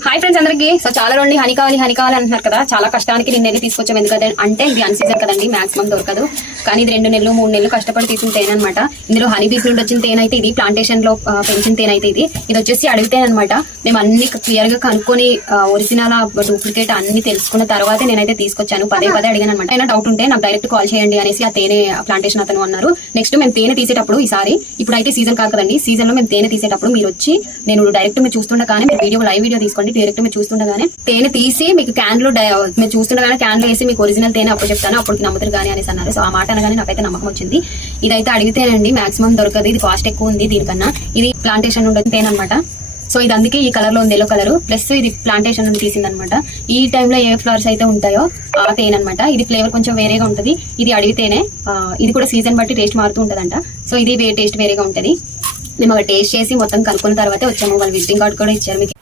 Hi friends అందరికి. So చాలా రోజులు హనీ కావాలి అంటున్నారు కదా. చాలా కష్టానికి నిన్నెళ్ళి తీసుకొచ్చాం. ఎందుకంటే అంటే ఇది అన్సీజన్ కదండి, మాక్సిమం దొరకదు. కానీ ఇది 2 నెలలు 3 నెలలు కష్టపడి తీసిన తేనె అనమాట. ఇందులో హనీ బీస్ నుండి వచ్చిన తేనె అయితే ఇది, ప్లాంటేషన్ లో పెంచిన తేనె అయితే ఇది వచ్చేసి అడవి తేనె అనమాట. మేము అన్ని క్లియర్ గా కనుక్కొని ఒరిజినల్ డూప్లికేట్ అన్ని తెలుసుకున్న తర్వాతే నేనైతే తీసుకొచ్చాను. పదే అడిగాను అనమాట. ఏమైనా డౌట్ ఉంటే నాకు డైరెక్ట్ కాల్ చేయండి అనేసి ఆ తేనె ప్లాంటేషన్ అతను అన్నారు. నెక్స్ట్ మేము తేనె తీసేటప్పుడు ఈసారి ఇప్పుడైతే సీజన్ కాదు కదండి, సీజన్ లో మేము తేనె తీసేటప్పుడు మీరు వచ్చి నేను డైరెక్ట్ మీరు చూస్తుండగానే మీరు లైవ్ వీడియో తీసుకోండి. డైరెక్ట్ మీరు చూస్తుండగానే తేనె తీసి మీకు క్యాన్ లో మీరు చూస్తుండగానే క్యాన్ లో వేసి మీకు ఒరిజినల్ తేనె అప్పుడు చెప్తాను, అప్పటికి నమ్ముతారు కానీ అనేసి అన్నారు. సో ఆ మాట అనగానే నాకైతే నమ్మకం వచ్చింది. ఇదైతే అడిగితేనండి మాక్సిమం దొరకదు, ఇది కాస్ట్ ఎక్కువ ఉంది దీనికన్నా. ఇది ప్లాంటేషన్ నుండి తేనె అనమాట. సో ఇది అందుకే ఈ కలర్ లో ఉంది, ఎల్లో కలర్. ప్లస్ ఇది ప్లాంటేషన్ నుండి తీసింది అనమాట. ఈ టైంలో ఏ ఫ్లవర్స్ అయితే ఉంటాయో ఆ తేనె అనమాట. ఇది ఫ్లేవర్ కొంచెం వేరేగా ఉంటది. ఇది అడిగి తేనె. ఇది కూడా సీజన్ బట్టి టేస్ట్ మారుతూ ఉంటదంట. సో ఇది టేస్ట్ వేరేగా ఉంటది. మేము టేస్ట్ చేసి మొత్తం కనుక్కున్న తర్వాతే వచ్చాము. వాళ్ళు విజిటింగ్ కార్డ్ కూడా ఇచ్చారు మీకు.